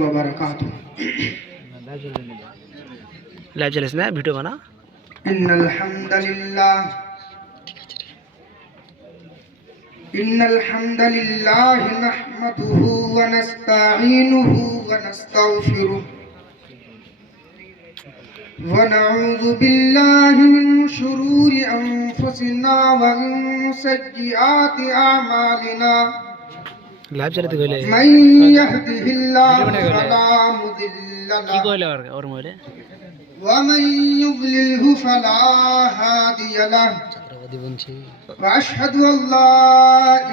وبركاته লাইভ চলেছে না ভিডিও বানা إن الحمد لله نحمده ونستعينه ونستغفره ونعوذ بالله من شرور أنفسنا ومن سيئات أعمالنا লাইভ চলতে গেলে من يهده الله فلا مضل কি له কইলে ওর মোবাইলে ومن يضلله فلا هادي له وأشهد أن لا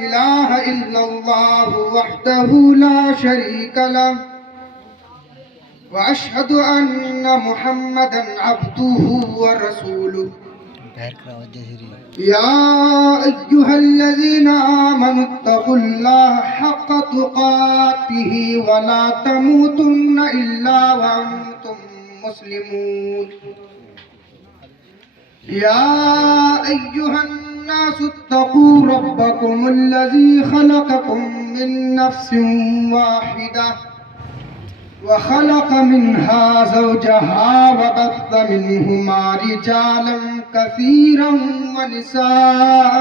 إله إلا الله وحده لا شريك له وأشهد أن محمدا عبده ورسوله يا أيها الذين آمنوا اتقوا الله حق تقاته ولا تموتن إلا وأنتم مسلمون يا أيها الناس اتقوا ربكم الذي خلقكم من نفس واحدة وخلق منها زوجها وبث منهما رجالا كثيرا ونساء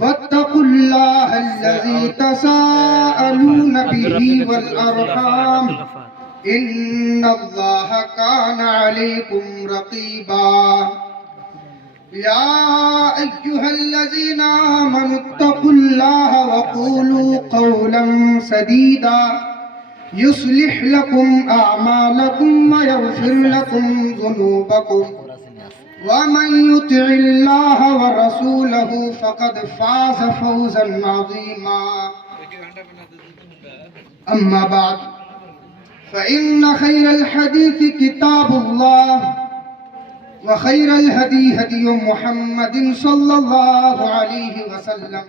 واتقوا الله الذي تساءلون به والأرحام إن الله كان عليكم رقيبا يا أيها الذين آمنوا اتقوا الله وقولوا قولا سديدا يصلح لكم أعمالكم ويغفر لكم ذنوبكم ومن يطع الله ورسوله فقد فاز فوزا عظيما أما بعد فإن خير الحديث كتاب الله وخير الهدي هدي محمد صلى الله عليه وسلم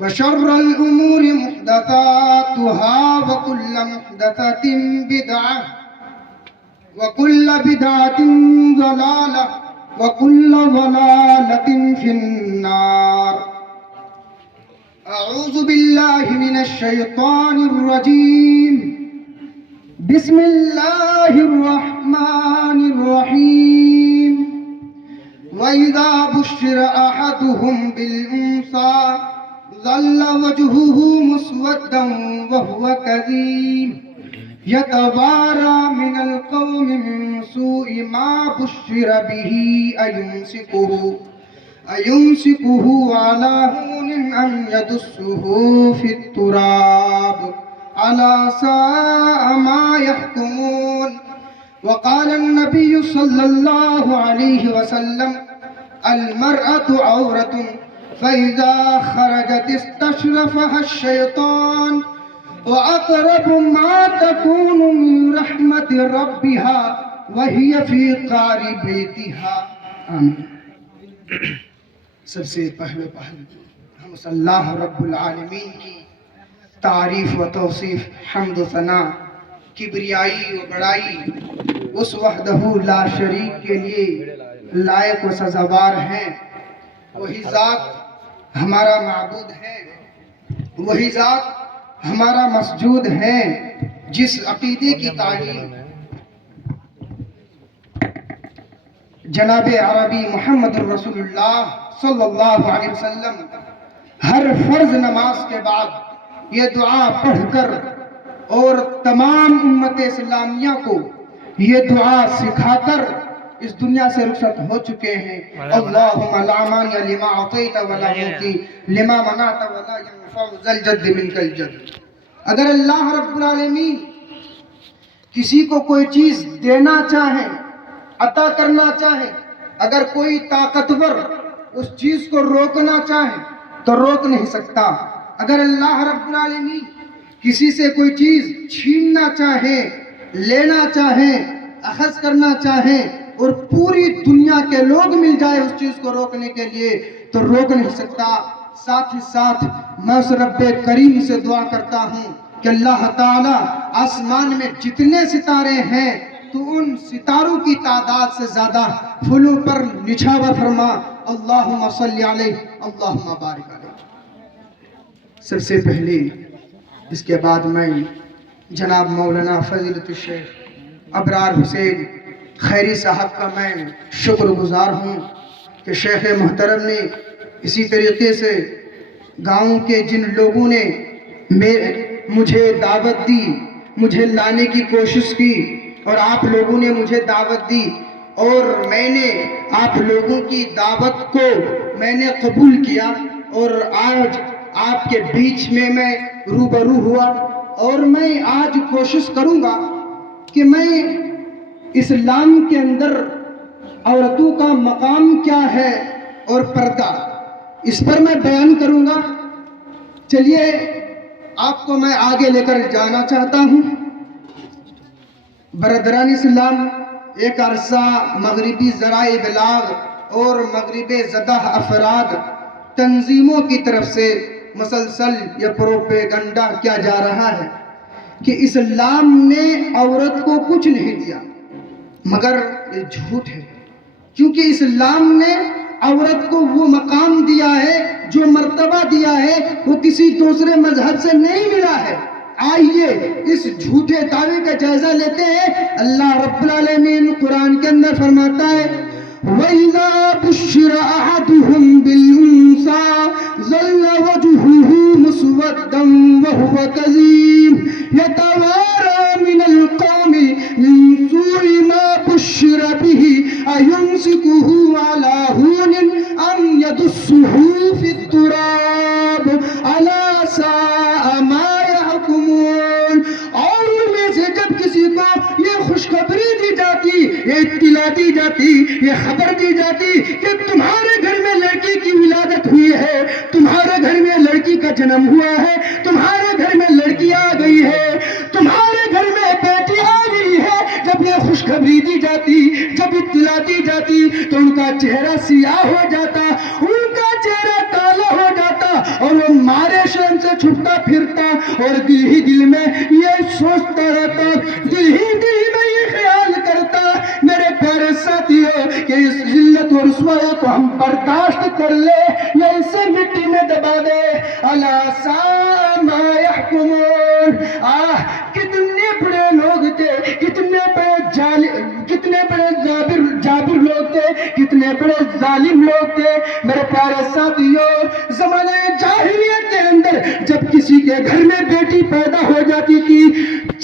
وشر الأمور محدثاتها وكل محدثة بدعة وكل بدعة ضلالة وكل ضلالة في النار أعوذ بالله من الشيطان الرجيم بسم الله الرحمن الرحيم وإذا بشر أحدهم بالأنثى ظل وجهه مسودا وهو كظيم يتوارى من القوم من سوء ما بشر به أيمسكه على هون أم يدسه في التراب على ساء ما يحكمون وقال النبي صلى الله عليه وسلم المرأة عورة فإذا خرجت استشرفها الشيطان وأقرب ما تكون من رحمة ربها وهي في قعر بيتها آمين سب سے پہلے ہم صلی اللہ رب العالمین کی تعریف و توصیف حمد و ثنا کبریائی و بڑائی اس وحدہ لا شریک کے لیے لائق و سزاوار ہیں. وہی ذات ہمارا معبود ہے, وہی ذات ہمارا مسجود ہے جس عقیدے کی تعلیم جناب عربی محمد رسول اللہ صلی اللہ علیہ وسلم ہر فرض نماز کے بعد یہ دعا پڑھ کر اور تمام امت اسلامیہ کو یہ دعا سکھا کر اس دنیا سے رخصت ہو چکے ہیں. اللہم لا مانع لما اعطیت ولا معطی لما منعت ولا ينفع ذا الجد منک الجد. اگر اللہ رب العالمین کسی کو کوئی چیز دینا چاہے, عطا کرنا چاہے, اگر کوئی طاقتور اس چیز کو روکنا چاہے تو روک نہیں سکتا. اگر اللہ رب العالمین کسی سے کوئی چیز چھیننا چاہے, لینا چاہے, اخذ کرنا چاہے اور پوری دنیا کے لوگ مل جائے اس چیز کو روکنے کے لیے تو روک نہیں سکتا. ساتھ ہی ساتھ میں اس رب کریم سے دعا کرتا ہوں کہ اللہ تعالیٰ آسمان میں جتنے ستارے ہیں تو ان ستاروں کی تعداد سے زیادہ پھولوں پر نچھاور فرما. اللہم صلی علیہ اللہم بارک علیہ. سب سے پہلے اس کے بعد میں جناب مولانا فضیلت الشیخ ابرار حسین خیری صاحب کا میں شکر گزار ہوں کہ شیخ محترم نے اسی طریقے سے گاؤں کے جن لوگوں نے مجھے دعوت دی، مجھے لانے کی کوشش کی، اور آپ لوگوں نے مجھے دعوت دی، اور میں نے آپ لوگوں کی دعوت کو میں نے قبول کیا، اور آج آپ کے بیچ میں روبرو ہوا، اور میں آج کوشش کروں گا کہ میں اسلام کے اندر عورتوں کا مقام کیا ہے اور پردہ، اس پر میں بیان کروں گا۔ چلیے آپ کو میں آگے لے کر جانا چاہتا ہوں۔ برادران اسلام، ایک عرصہ مغربی ذرائع ابلاغ اور مغرب زدہ افراد تنظیموں کی طرف سے مسلسل یہ پروپیگنڈا کیا جا رہا ہے کہ اسلام نے عورت کو کچھ نہیں دیا، مگر یہ جھوٹ ہے، کیونکہ اسلام نے عورت کو وہ مقام دیا ہے، جو مرتبہ دیا ہے، وہ کسی دوسرے مذہب سے نہیں ملا ہے۔ آئیے اس جھوٹے دعوے کا جائزہ لیتے ہیں۔ اللہ رب العالمین قرآن کے اندر فرماتا ہے وَإِذَا بُشِّرَ أَحَدُهُم بِالْأُنثَىٰ ظَلَّ وَجْهُهُ مُسْوَدًّا وَهُوَ كَظِيمٌ يَتَوَارَىٰ مِنَ الْقَوْمِ مِن سُوءِ مَا بُشِّرَ بِهِ أَيُمْسِكُهُ عَلَىٰ هُونٍ أَمْ يَدُسُّهُ فِي التُّرَابِ أَلَا سَاءَ مَا يَحْكُمُونَ۔ اور ان میں سے جب کسی کو یہ خوشخبری دی جاتی، یہ اطلاع دی جاتی، یہ خبر دی جاتی کہ تمہارے گھر میں لڑکی کی ولادت ہوئی ہے، تمہارے گھر میں لڑکی کا جنم ہوا ہے، تمہارے گھر میں لڑکی آ گئی ہے، تمہارے گھر میں بیٹی آ گئی ہے، جب یہ خوشخبری دی جاتی، جب اطلاع دی جاتی، تو ان کا چہرہ سیاہ ہو جاتا، ان کا چہرہ کالا ہو جاتا، اور وہ مارے شرم سے چھپتا پھرتا، اور دل ہی دل میں یہ سوچتا رہتا، دل ہی دل میں یہ خیال کرتا، میرے پیارے ساتھیوں، کہ اس ذلت اور رسوائی کو ہم برداشت کر لے یا اسے مٹی میں دبا دے۔ الا ساء ما يحكمون۔ کتنے بڑے لوگ تھے، کتنے بڑے جابر لوگ تھے، کتنے بڑے ظالم لوگ تھے میرے پیارے ساتھیوں۔ زمانے جاہلیت کے اندر جب کسی کے گھر میں بیٹی پیدا ہو جاتی تھی،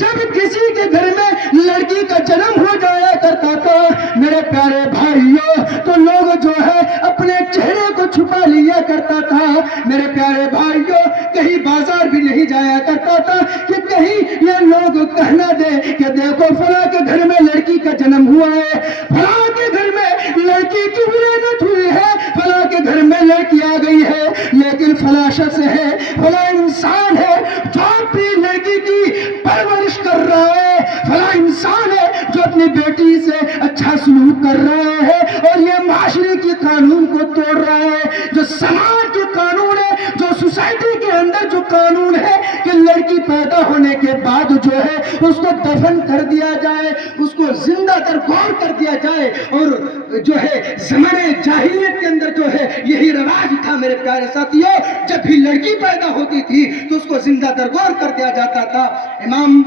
جب کسی کے گھر میں لڑکی کا جنم ہو جایا کرتا تھا میرے پیارے بھائیوں، تو لوگ جو ہے اپنے چہرے کو چھپا لیا کرتا تھا میرے پیارے بھائیوں۔ کہیں بازار بھی نہیں جایا کرتا تھا کہ کہیں یہ لوگ کہنا دے کہ دیکھو فلاں کے گھر میں لڑکی کا جنم ہوا ہے، فلاں کے گھر میں لڑکی کی ولادت ہوئی ہے، فلاں کے گھر میں لڑکی آ گئی ہے۔ لیکن فلاں شخص ہے، فلاں انسان ہے جو اپنی لڑکی کی پرورش کر رہا ہے، فلاں انسان ہے جو اپنی بیٹی سے اچھا سلوک کر رہا ہے، اور یہ معاشرے کے قانون کو توڑ رہا ہے، جو سماج کے قانون ہے، جو سوسائٹی کے اندر جو قانون ہے کہ لڑکی پیدا ہونے کے بعد جو ہے اس کو دفن کر دیا جائے، اس کو زندہ درگور کر دیا جائے، اور جو ہے زمانے جاہلیت کے اندر جو ہے یہی رواج تھا میرے پیارے ساتھیوں۔ جب بھی لڑکی پیدا ہوتی تھی تو اس کو زندہ درگور کر دیا جاتا تھا۔ امام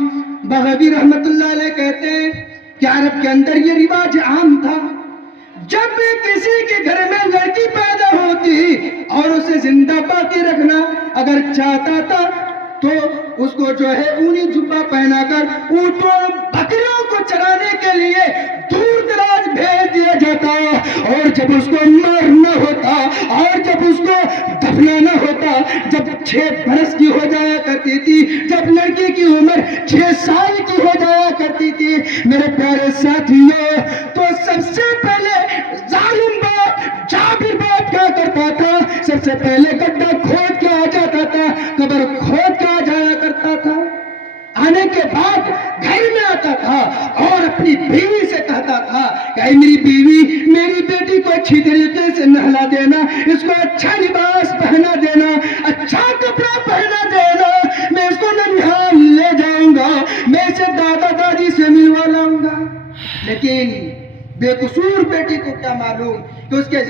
بغوی رحمت اللہ علیہ کہتے ہیں کہ عرب کے اندر یہ رواج عام تھا، جب کسی کے گھر میں لڑکی پیدا ہوتی اور اسے زندہ باقی رکھنا اگر چاہتا تھا تو اس کو جو ہے اونی جبہ پہنا کر اونٹوں بکریوں کو چرانے کے لیے دور دراز بھیج دیا جاتا، اور جب اس کو مارنا ہوتا اور جب اس کو دفنانا ہوتا، جب 6 برس کی ہو جایا کرتی تھی، جب لڑکی کی عمر 6 سال کی ہو جایا کرتی تھی میرے پیارے ساتھیوں، تو سب سے پہلے ظالم باپ جابر باپ کیا کرتا تھا، سب سے پہلے گڈھا کھود کے آ جاتا تھا، قبر کھود کے آ جایا کرتا تھا، آنے کے بعد گھر میں آتا تھا اور اپنی بیوی سے کہتا تھا کہ اے میری بیوی، میری بیٹی کو اچھی طریقے سے نہلا دینا، اس کو اچھا لباس پہنا دینا، اچھا کپڑا پہنا دینا، میں اس کو ننہال لے جاؤں گا، میں اسے دادا دادی سے ملوا لاؤں گا۔ لیکن بے قصور بیٹی کو کیا معلوم کہ اس کے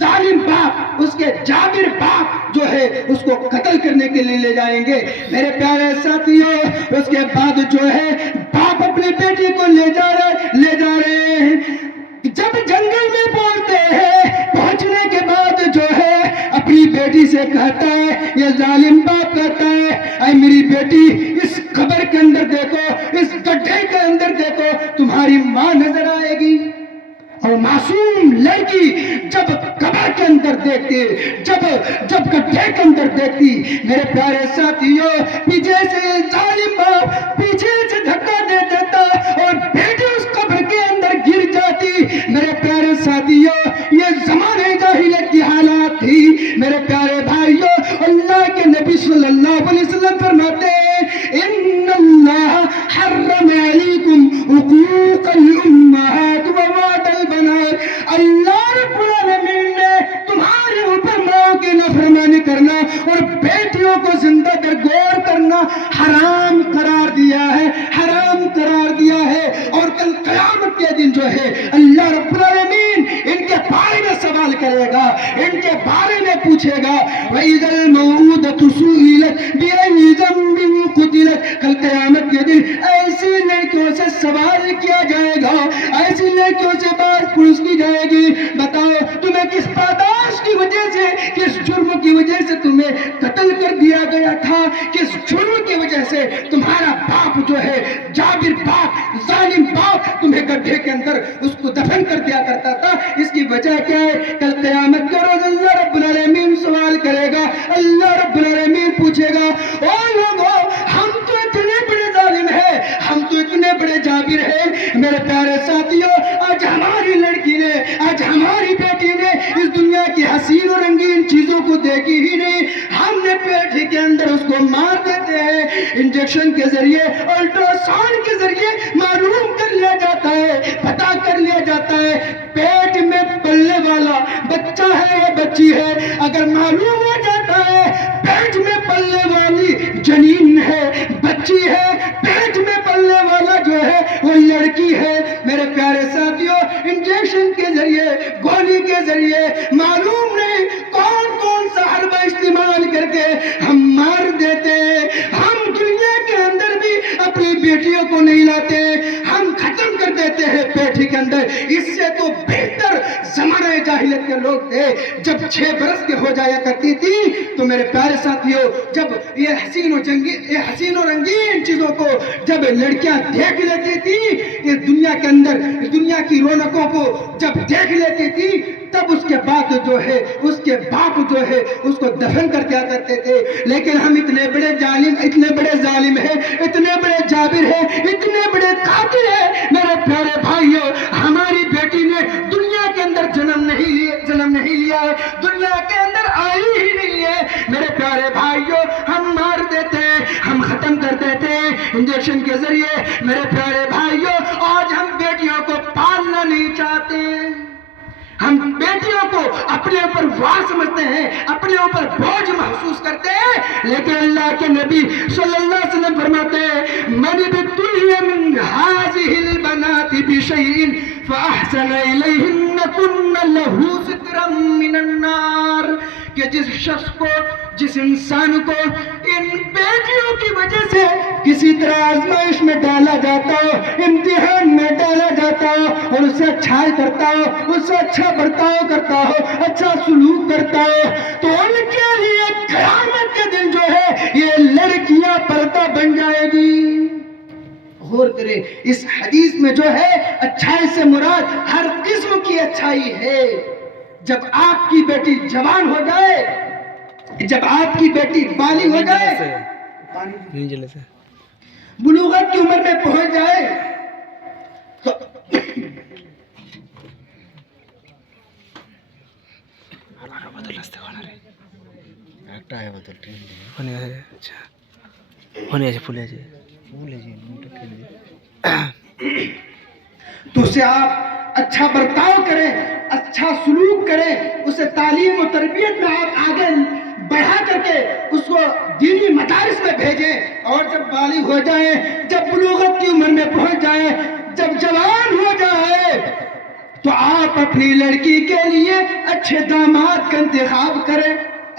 ظالم باپ، اس کے جابر باپ جو ہے اس کو قتل کرنے کے لیے لے جائیں گے. میرے پیارے ساتھیوں اس کے بعد جو ہے باپ اپنی بیٹی کو لے جا رہے ہیں. جب جنگل میں پہنچتے ہیں پہنچنے کے بعد جو ہے اپنی بیٹی سے کہتا ہے, یہ ظالم باپ کہتا ہے, اے میری بیٹی اس قبر کے اندر دیکھو, اس گڈھے کے اندر دیکھو, تمہاری ماں نظر آئے گی. اور معصوم لڑکی جب قبر کے اندر دیکھتی, جب گڈھے کے اندر دیکھتی, میرے پیارے ساتھیوں پیچھے سے ظالم باپ پیچھے سے دھکا دے دیتا اور بیٹی اس قبر کے اندر گر جاتی. میرے پیارے ساتھیوں یہ زمانے جاہلیت کی حالات تھی. میرے پیارے بھائیوں اللہ کے نبی صلی اللہ علیہ وسلم فرماتے ہیں ان اللہ حرم علیکم حقوق الامہات ووعد البنات. اللہ رب العالمین نے تمہارے اوپر ماں کی نافرمانی کرنا اور بیٹیوں کو زندہ درگور کرنا حرام قرار دیا ہے, حرام قرار دیا ہے. اور کل قیامت کے دن جو ہے اللہ رب العالمین ان کے بارے میں سوال کرے گا, ان کے بارے میں پوچھے گا. وَإِذَا الْمَوْءُودَةُ سُئِلَتْ بِأَيِّ ذَنبٍ قُتِلَتْ. کل قیامت کے دن ایسی لڑکیوں سے سوال کیا جائے گا, ایسی لڑکیوں سے بات پوچھ کی جائے گی, بتاؤ تمہیں کس پاداش کی وجہ سے, کس جرم کی وجہ سے تمہیں قتل کر دیا گیا تھا, کس جرم کی وجہ سے تمہارا باپ جو ہے جابر باپ, ظالم باپ تمہیں گڈھے کے اندر اس کو دفن کر دیا کرتا تھا, اس کی وجہ کیا ہے. کل قیامت کا روز اللہ رب العالمین سوال کرے گا, اللہ رب العالمین پوچھے گا او لوگوں ہم تو اتنے بڑے ظالم ہیں, ہم تو اتنے بڑے جابر ہیں. میرے پیارے ساتھیوں آج ہماری لڑکی نے, آج ہماری بیٹی نے اس دنیا کی حسین و رنگین چیزوں کو دیکھی ہی نہیں, ہم نے پیٹ کے اندر اس کو مار دیتے ہیں. انجیکشن کے ذریعے, الٹرا ساؤنڈ کے ذریعے معلوم کر لیا جاتا ہے, پتا کر لیا جاتا ہے پیٹ میں پلنے والا بچہ ہے یا بچی ہے. اگر معلوم ہو جاتا ہے پیٹ میں پلنے والی جنین ہے, بچی ہے, پیٹ میں پلنے والا جو ہے وہ لڑکی ہے, میرے پیارے ساتھیوں انجیکشن کے ذریعے, گولی کے ذریعے معلوم نہیں کون کون سا حربہ استعمال کر کے ہم مار دیتے ہیں. ہم دنیا کے اندر بھی اپنی بیٹیوں کو نہیں لاتے, ہم ختم کر دیتے ہیں پیٹ کے اندر. اس سے تو بہتر زمانہ جاہلیت کے لوگ تھے, جب 6 برس کے ہو جایا کرتی تھی تو میرے پیارے ساتھیوں جب یہ حسین و رنگین چیزوں کو جب لڑکیاں دیکھ لیتی تھی, یہ دنیا کے اندر دنیا کی رونقوں کو جب دیکھ لیتی تھی, تب اس کے بعد جو ہے اس کے باپ جو ہے اس کو دفن کر دیا کرتے تھے. لیکن ہم اتنے بڑے ظالم ہیں, اتنے بڑے جابر ہیں, اتنے بڑے قاتل ہیں. میرے پیارے بھائیوں ہماری بیٹی نے دنیا کے اندر جنم نہیں لیا ہے, دنیا کے اندر آئی ہی نہیں ہے. میرے پیارے بھائیوں ہم مار دیتے ہیں, ہم ختم کر دیتے ہیں انجیکشن کے ذریعے. میرے پیارے بھائیوں آج ہم بیٹیوں کو پالنا نہیں چاہتے, ہم بیٹیوں کو اپنے اوپر وار سمجھتے ہیں, اپنے اوپر بوجھ محسوس کرتے ہیں. لیکن اللہ کے نبی صلی اللہ علیہ وسلم فرماتے ہیں من ابتلی من هذه البنات بشيء فاحسن اليهن كن له سترا من النار. کہ جس شخص کو, جس انسان کو ان بیٹیوں کی وجہ سے کسی طرح آزمائش میں ڈالا جاتا ہو, امتحان میں ڈالا جاتا ہو, اور اس سے اچھائی کرتا ہو, اس سے اچھا برتاؤ کرتا ہو, اچھا سلوک کرتا ہو, تو ان کے لیے قیامت کے دن جو ہے یہ لڑکیاں پردہ بن جائے گی. غور کرے اس حدیث میں جو ہے اچھائی سے مراد ہر قسم کی اچھائی ہے. جب آپ کی بیٹی جوان ہو جائے, جب آپ کی بیٹی بالغ ہو جائے, بلوغت کی عمر میں پہنچ جائے تو تو اسے آپ اچھا برتاؤ کریں, اچھا سلوک کریں, اسے تعلیم و تربیت میں آپ آگے بڑھا کر کے اس کو دینی مدارس میں بھیجیں. اور جب بالغ ہو جائے, جب بلوغت کی عمر میں پہنچ جائے, جب جوان ہو جائے, تو آپ اپنی لڑکی کے لیے اچھے داماد کا انتخاب کریں.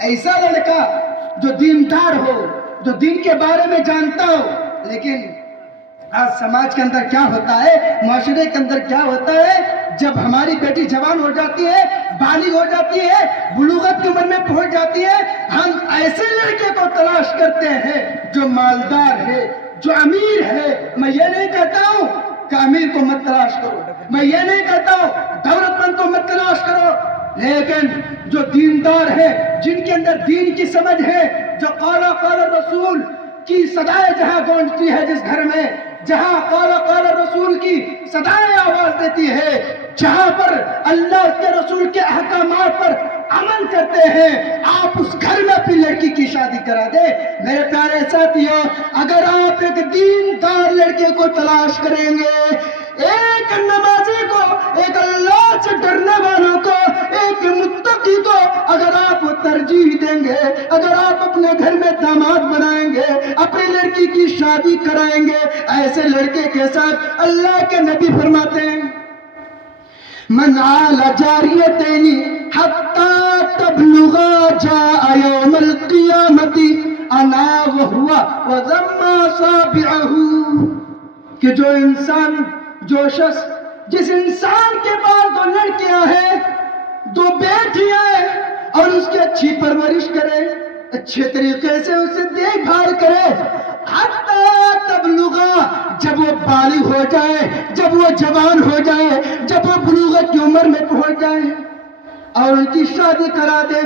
ایسا لڑکا جو دیندار ہو, جو دین کے بارے میں جانتا ہو. لیکن آج سماج کے اندر کیا ہوتا ہے, معاشرے کے اندر کیا ہوتا ہے, جب ہماری بیٹی جوان ہو جاتی ہے, بالغ ہو جاتی ہے, بلوغت کی عمر میں پہنچ جاتی ہے, ہم ایسے لڑکے کو تلاش کرتے ہیں جو مالدار ہے, جو امیر ہے. میں یہ نہیں کہتا ہوں کہ امیر کو مت تلاش کرو, میں یہ نہیں کہتا ہوں دولت مند کو مت تلاش کرو, لیکن جو دیندار ہے, جن کے اندر دین کی سمجھ ہے, جو قال قال رسول کی صدائے جہاں گونجتی ہے, جس گھر میں جہاں قال قال رسول کی صدائے آواز دیتی ہے, جہاں پر اللہ کے رسول کے احکامات پر عمل کرتے ہیں, آپ اس گھر میں اپنی لڑکی کی شادی کرا دے. میرے پیارے ساتھیوں, اگر آپ ایک دیندار لڑکے کو تلاش کریں گے, ایک نمازی کو, ایک اللہ سے ڈرنے والوں کو, ایک متقی کو اگر آپ ترجیح دیں گے, اگر آپ اپنے گھر میں داماد بنائیں گے, اپنی لڑکی کی شادی کرائیں گے, ایسے لڑکے کے ساتھ اللہ کے نبی فرماتے ہیں من عال جاریتین حتی تبلغا جاء یوم القیامت انا وہوا وضم اصابعہ, کہ جو انسان, جو شخص, جس انسان کے پاس 2 لڑکیاں ہیں, 2 بیٹیاں ہیں, اور اس کی اچھی پرورش کرے, اچھے طریقے سے اسے دیکھ بھال کرے, حتی تبلغا, جب وہ بالغ ہو جائے, جب وہ جوان ہو جائے, جب وہ بلوغت کی عمر میں پہنچ جائے, اور ان کی شادی کرا دے.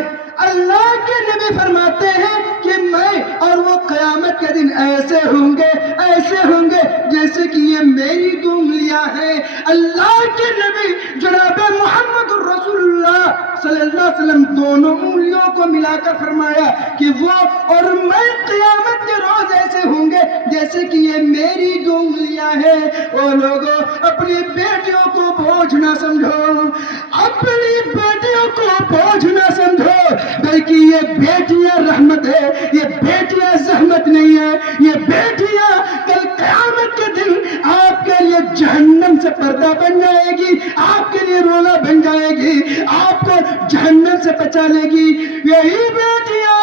اللہ کے نبی فرماتے ہیں کہ میں اور وہ قیامت کے دن ایسے ہوں گے جیسے کہ یہ میری 2 انگلیاں ہیں. اللہ کے نبی جناب محمد الرسول اللہ صلی اللہ علیہ وسلم دونوں انگلیوں کو ملا کر فرمایا کہ وہ اور میں قیامت کے روز ایسے ہوں گے جیسے کہ یہ میری 2 انگلیاں ہیں. وہ لوگوں, اپنی بیٹیوں کو بوجھ نہ سمجھو, اپنی بیٹیوں کو بوجھ نہ سمجھو, بلکہ یہ بیٹیاں رحمت ہے, یہ بیٹیاں زحمت نہیں ہے, یہ بیٹیاں کل قیامت کے دن آپ کے لیے جہنم سے پردہ بن جائے گی, آپ کے لیے رونا بن جائے گی, آپ کو جہنم سے بچا لے گی. یہی بیٹیاں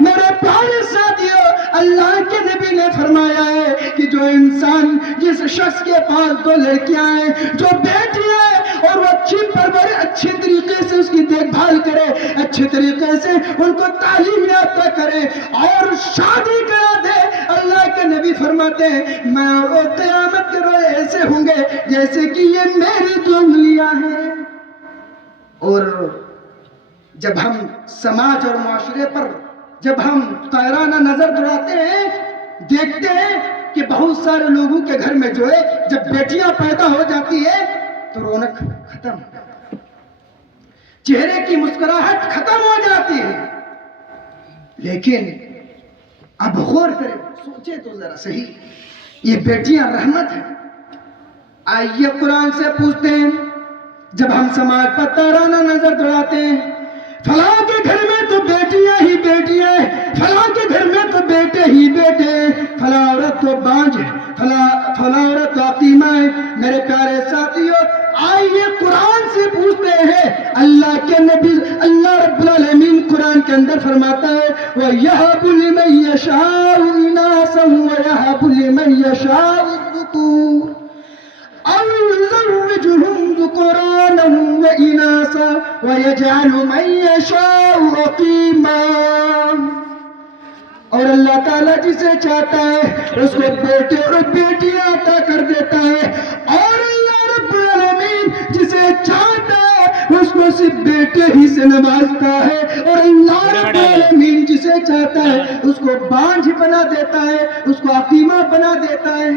میرے پیارے ساتھیوں, اللہ کے نبی نے فرمایا ہے کہ جو انسان, جس شخص کے پاس 2 لڑکیاں ہیں, جو بیٹیاں ہیں, اور وہ اچھی پرورش, اچھے طریقے سے اس کی دیکھ بھال کرے, اچھے طریقے سے ان کو تعلیم یافتہ کرے اور شادی کرا دے, اللہ کے نبی فرماتے ہیں میں اور وہ قیامت کے روز ایسے ہوں گے جیسے کہ یہ میری 2 انگلیاں ہیں. اور جب ہم سماج اور معاشرے پر جب ہم طائرانہ نظر دوڑاتے ہیں, دیکھتے ہیں کہ بہت سارے لوگوں کے گھر میں جو ہے جب بیٹیاں پیدا ہو جاتی ہے تو رونق ختم, چہرے کی مسکراہٹ ختم ہو جاتی ہے. لیکن اب غور کریں, سوچے تو ذرا صحیح, یہ بیٹیاں رحمت ہیں. آئیے قرآن سے پوچھتے ہیں, جب ہم سماج پر طائرانہ نظر دوڑاتے ہیں, فلاں کے گھر میں تو بیٹیاں ہی بیٹیاں ہیں, فلاں کے گھر میں تو بیٹے ہی بیٹے ہیں, فلاں عورت تو بانجھ ہے, فلاں عورت تو عقیمہ ہے. میرے پیارے ساتھیوں, آئیے قرآن سے پوچھتے ہیں. اللہ کے نبی, اللہ رب العالمین قرآن کے اندر فرماتا ہے وَيَهَبُ لِمَن يَشَاءُ إِنَاثًا وَيَهَبُ لِمَن يَشَاءُ الذُّكُورَ أَوْ يُزَوِّجُهُمْ ذُكْرَانًا وَإِنَاثًا وَيَجْعَلُ مَن يَشَاءُ عَقِيمًا. اور اللہ تعالیٰ جسے چاہتا ہے اس کو بیٹے اور بیٹیاں عطا کر دیتا ہے, اور اللہ رب العالمین جسے چاہتا ہے اس کو صرف بیٹے ہی سے نوازتا ہے, اور اللہ رب العالمین جسے چاہتا ہے اس کو بانجھ بنا دیتا ہے, اس کو عقیمہ بنا دیتا ہے.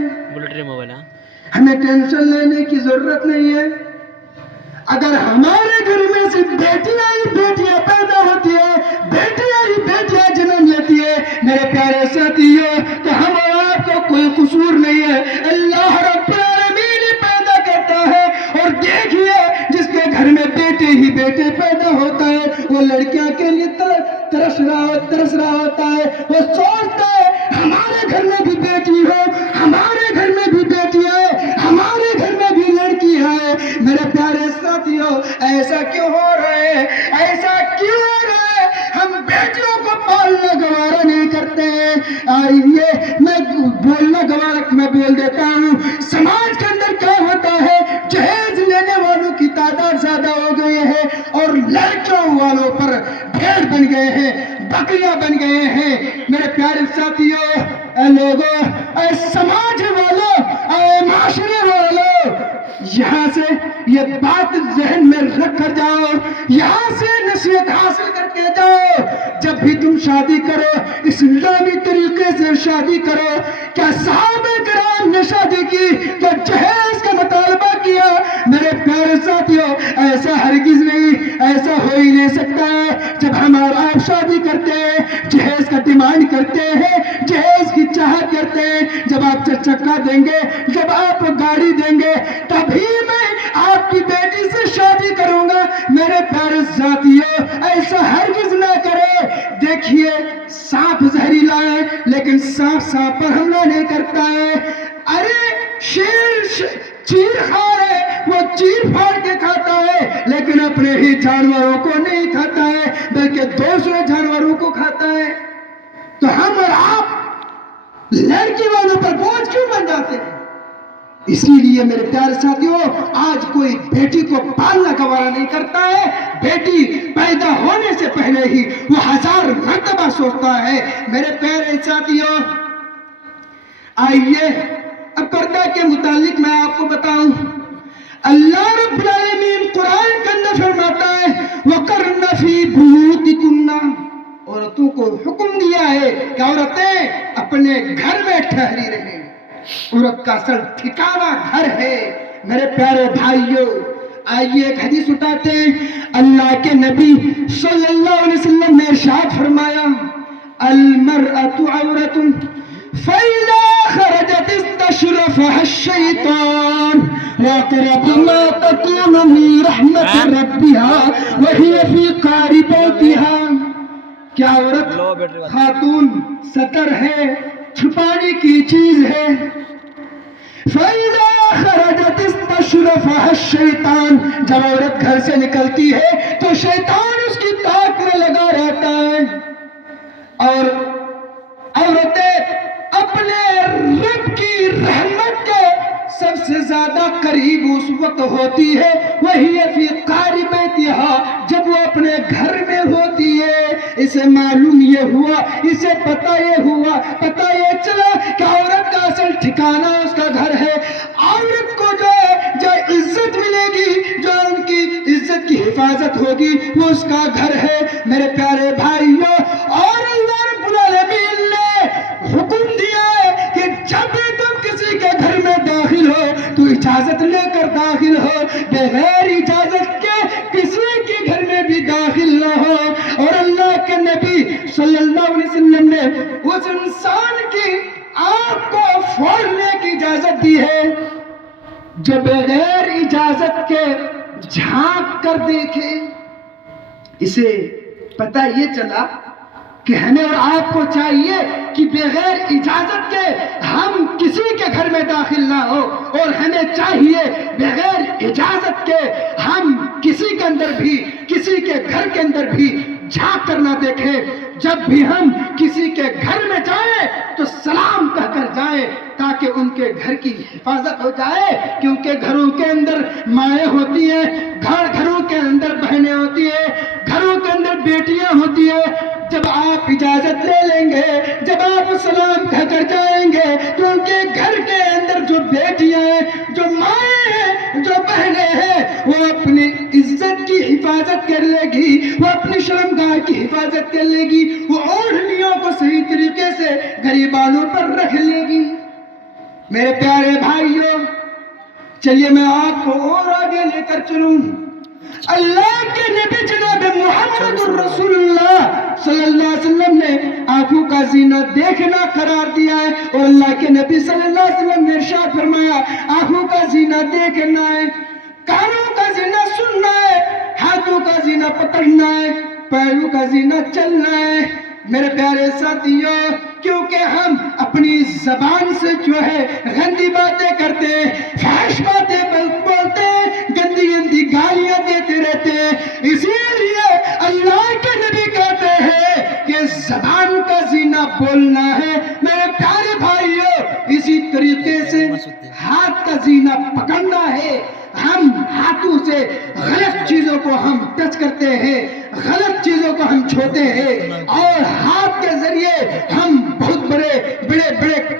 ہمیں ٹینشن لینے کی ضرورت نہیں ہے. اگر ہمارے گھر میں صرف بیٹیاں ہی بیٹیاں پیدا ہوتی ہے, بیٹیاں ہی بیٹیاں جنم لیتی ہے, میرے پیارے ساتھیوں, تو ہم اور آپ کا کوئی قصور نہیں ہے. اللہ رب العالمین ہی پیدا کرتا ہے. اور دیکھیے جس کے گھر میں بیٹے ہی بیٹے پیدا ہوتا ہے وہ لڑکیاں کے لیے ترس رہا ہوتا ہے. وہ سوچتا ہے ہمارے گھر میں بھی بیٹی ہو, ہمارے گھر میں بھی بیٹیاں ہیں, ہمارے گھر میں بھی لڑکی ہے. میرے پیارے ساتھیوں, ایسا کیوں ہو رہا ہے, ایسا کیوں ہو رہا ہے؟ ہم بیٹیوں میں بول دیتا ہوں، سماج کے اندر کیا ہوتا ہے، جہیز لینے والوں کی تعداد زیادہ ہو گئی ہے اور لڑکیوں والوں پر بھیڑ بن گئے ہیں، بکریاں بن گئے ہیں۔ میرے پیارے ساتھیوں، اے لوگوں، اے سماج والوں، اے معاشرے والوں، یہاں سے یہ بات ذہن میں رکھ کر جاؤ، یہاں سے نصیحت حاصل کر کے جاؤ، جب بھی تم شادی کرو اسلامی طریقے سے شادی کرو۔ کیا صحابہ کرام نے شادی کی تو جہیز کا مطالبہ کیا؟ میرے پیارے ساتھیوں، ایسا ہرگز نہیں، ایسا ہو ہی نہیں سکتا ہے۔ جب ہم اور آپ شادی کرتے ہیں، جہیز کا ڈیمانڈ کرتے ہیں، جہیز کی چاہت کرتے ہیں، جب آپ چکا دیں گے، جب آپ گاڑی دیں گے، تبھی میں آپ کی بیٹی سے شادی کروں گا۔ میرے پیارے ساتھیوں، ایسا ہرگز نہ کرے۔ دیکھیے، سانپ زہریلا ہے لیکن سانپ پر حملہ نہیں کرتا ہے۔ ارے شیر چیر خار ہے، وہ چیر پھاڑ کے کھاتا ہے لیکن اپنے ہی جانوروں کو نہیں کھاتا ہے بلکہ دوسرے جانوروں کو کھاتا ہے۔ تو ہم اور آپ لڑکی والوں پر بوجھ کیوں بن جاتے ہیں؟ اسی لیے میرے پیارے ساتھیوں، آج کوئی بیٹی کو پالنا گوارا نہیں کرتا ہے۔ بیٹی پیدا ہونے سے پہلے ہی وہ 1000 مرتبہ سوچتا ہے۔ میرے پیارے ساتھیوں، آئیے اب پردہ کے متعلق میں آپ کو بتاؤں۔ اللہ رب العالمین قرآن کے اندر فرماتا ہے وَقَرْنَ فِي بُيُوتِكُنَّ، عورتوں کو حکم دیا ہے کہ عورتیں اپنے گھر میں ٹھہری رہیں۔ عورت کا اصل ٹھکانہ گھر ہے۔ میرے پیارے بھائیوں، آئیے ایک حدیث اٹھاتے ہیں۔ اللہ کے نبی صلی اللہ علیہ وسلم نے ارشاد فرمایا المرأة عورة فإذا خرجت استشرفها الشيطان وأقرب ما تكون من رحمة ربها وهي في قعر بيتها۔ کیا عورت خاتون ستر ہے، چھپانے کی چیز ہے۔ فَإِذَا خَرَجَتِ اسْتَشْرَفَهَا الشَّيْطَانُ، جب عورت گھر سے نکلتی ہے تو شیطان اس کی تاک میں لگا رہتا ہے۔ اور عورتیں اپنے رب کی رحمت کے سب سے زیادہ قریب اس وقت ہوتی ہے وہی فی قعر بیتہا، جب وہ اپنے گھر میں ہوتی ہے۔ اسے معلوم یہ ہوا، اسے پتہ یہ چلا کہ عورت کا اصل ٹھکانہ اس کا گھر ہے۔ عورت کو جو عزت ملے گی، جو ان کی عزت کی حفاظت ہوگی، وہ اس کا گھر ہے۔ میرے پیارے بھائیوں، اور اللہ رب العالمین نے حکم دیا ہے کہ جب بھی تم کسی کے گھر میں داخل ہو تو اجازت لے کر داخل ہو، بغیر اجازت کے کسی کے گھر میں بھی داخل نہ ہو۔ اور اللہ کے نبی صلی اللہ علیہ وسلم نے اس انسان کی آنکھ کو پھوڑنے کی اجازت دی ہے جو بغیر اجازت کے جھانک کر دیکھے۔ اسے پتہ یہ چلا کہ ہمیں اور آپ کو چاہیے کہ بغیر اجازت کے ہم کسی کے گھر میں داخل نہ ہو، اور ہمیں چاہیے بغیر اجازت کے ہم کسی کے اندر بھی، کسی کے گھر کے اندر بھی جھانک کر نہ دیکھیں۔ جب بھی ہم کسی کے گھر میں جائیں تو سلام کہہ کر جائیں تاکہ ان کے گھر کی حفاظت ہو جائے، کیونکہ گھروں کے اندر مائیں ہوتی ہیں، گھروں کے اندر بہنیں ہوتی ہیں، گھروں کے اندر بیٹیاں ہوتی ہیں۔ جب آپ اجازت لے لیں گے، جب آپ سلام کہہ کر جائیں گے تو ان کے گھر کے اندر جو بیٹیاں ہیں، جو مائیں ہیں، جو بہنیں ہیں، وہ اپنی عزت کی حفاظت کر لے گی، وہ اپنی شرمگاہ کی حفاظت کر لے گی، وہ اوڑھنیوں کو صحیح طریقے سے گریبانوں پر رکھ لے گی۔ میرے پیارے بھائیوں، چلیے میں آپ کو اور آگے لے کر چلوں۔ اللہ کے نبی جناب محمد الرسول اللہ صلی اللہ علیہ وسلم نے آنکھوں کا زینہ دیکھنا قرار دیا ہے، اور اللہ کے نبی صلی اللہ علیہ وسلم نے ارشاد فرمایا آنکھوں کا زینہ دیکھنا ہے، کانوں کا زینہ سننا ہے، ہاتھوں کا زینہ پکڑنا ہے، پیروں کا زینہ چلنا ہے۔ میرے پیارے ساتھیوں، کیونکہ ہم اپنی زبان سے جو ہے گندی باتیں کرتے ہیں، فحش باتیں بولتے ہیں، گندی گندی گالیاں دیتے رہتے ہیں، اسی لیے اللہ کے نبی کہتے ہیں کہ زبان کا زینہ بولنا ہے۔ میرے پیارے بھائیوں، اسی طریقے سے ہاتھ کا زینہ پکڑنا ہے. ہم ہاتھوں سے غلط چیزوں کو ہم ٹچ کرتے ہیں, غلط چیزوں کو ہم چھوتے ہیں, اور ہاتھ کے ذریعے ہم بہت بڑے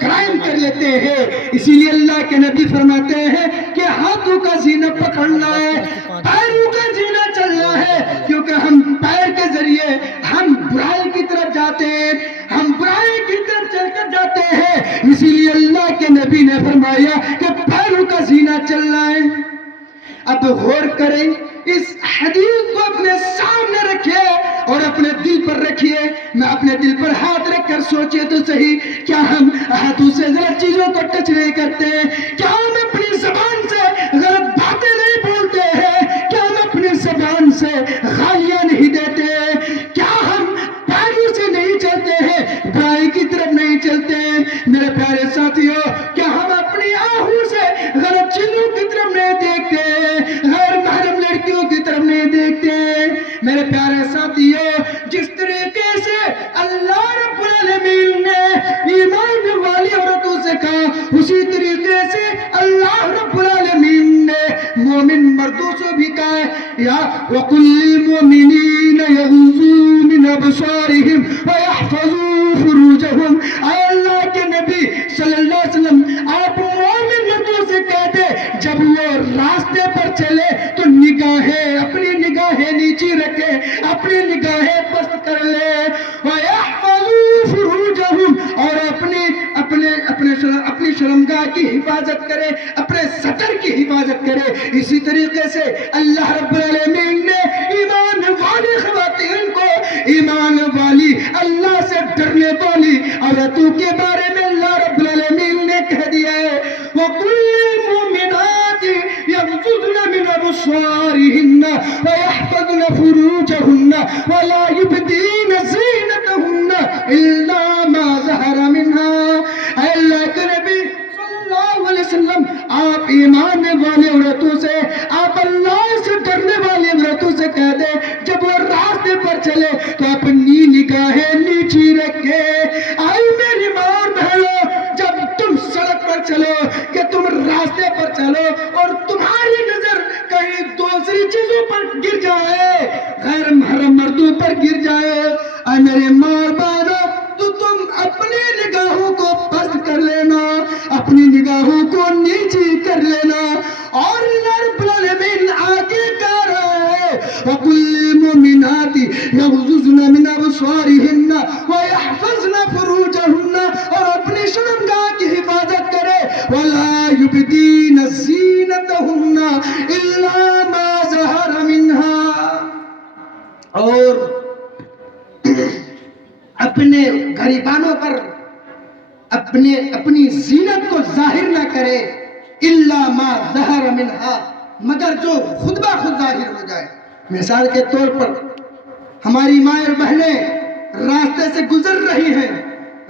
کرائم کر لیتے ہیں. اسی لیے اللہ کے نبی فرماتے ہیں کہ ہاتھوں کا زینہ پکڑنا ہے, پیروں کا زینہ چلنا ہے, کیونکہ ہم پیر کے ذریعے ہم برائی کی طرف جاتے ہیں, ہم برائی کی طرف چل کر جاتے ہیں. اسی لیے اللہ کے نبی نے فرمایا کہ پیروں کا زینہ چلنا ہے. اب غور کریں, اس حدیث کو اپنے سامنے رکھیے اور اپنے دل پر رکھیے. میں اپنے دل پر ہاتھ رکھ کر سوچے تو صحیح, کیا ہم ہاتھوں سے غلط چیزوں کو ٹچ نہیں کرتے ہیں؟ کیا ہم اپنی زبان سے غلط باتیں نہیں بولتے ہیں؟ کیا ہم اپنی زبان سے گالیاں نہیں دیتے ہیں؟ کیا ہم پیروں سے نہیں چلتے ہیں, برائی کی طرف نہیں چلتے ہیں؟ میرے پیارے ساتھیوں, کیا ہم اپنی آنکھوں سے غلط چیزوں کی طرف نہیں دیکھتے ہیں, غیر محرم لڑکیوں کی طرف نہیں دیکھتے ہیں؟ میرے پیارے ساتھیوں, جس طریقے سے اللہ رب العالمین نے ایمان والی عورتوں سے کہا, اسی طریقے سے اللہ رب العالمین نے مومن مردوں سے بھی کہا ہے, یا وَقُلْ لِلْمُؤْمِنِينَ يَغْضُضُّوا مِنْ أَبْصَارِهِمْ وَيَحْفَظُوا فُرُوجَهُمْ. اے اللہ کے نبی صلی اللہ علیہ وسلم, آپ مومن مردوں سے کہتے جب وہ راستے پر چلے تو اپنی نگاہیں نیچی رکھے, اپنی نگاہیں پست کر لے. وَيَحْفَظُوا فُرُوجَهُمْ, اور اپنی شرمگاہ کی حفاظت کرے, اپنے ستر کی حفاظت کرے. اسی طریقے سے اللہ رب العالمین نے ایمان والی خواتین کو, ایمان والی اللہ سے ڈرنے والی عورتوں کے بارے میں اللہ رب العالمین نے کہہ دیا ہے, وَقُلْ لِلْمُؤْمِنَاتِ يَغْضُضْنَ مِنْ أَبْصَارِهِنَّ وَيَحْفَظْنَ فُرُوجَهُنَّ وَلَا يُبْدِينَ زِينَتَهُنَّ إِلَّا مَا ظَهَرَ مِنْهَا. اے اللہ کے نبی صلی اللہ علیہ وسلم, آپ ایمان والی عورتوں سے, آپ اللہ سے ڈرنے والی عورتوں سے کہہ دیں, جب وہ راستے پر چلے تو اپنی نگاہیں نیچی رکھے. آئی میری ماں اور بہنوں, جب تم سڑک پر چلو, کہ تم راستے پر چلو اور تمہاری نظر کہیں دوسری چیزوں پر گر جائے, غیر محرم مردوں پر گر جائے, اے میرے ماں اور بہنوں, تو تم اپنی نگاہوں کو پست کر لینا, اپنی نگاہوں کو نیچی کر لینا. اور اللہ رب العالمین آگے کہہ رہا ہے, وَقُلْ لِلْمُؤْمِنَاتِ يَغْضُضْنَ مِنْ أَبْصَارِهِنَّ وَيَحْفَظْنَ فُرُوجَهُنَّ, اور اپنی شرمگاہ کی حفاظت کرے. وَلَا يُبْدِينَ زِينَتَهُنَّ إِلَّا مَا ظَهَرَ مِنْهَا, اور اپنے غریبانوں پر اپنی زینت کو ظاہر نہ کرے, الا ما ظہر منہا, مگر جو خود بخود ظاہر ہو جائے. مثال کے طور پر ہماری مائیں اور بہنیں راستے سے گزر رہی ہیں,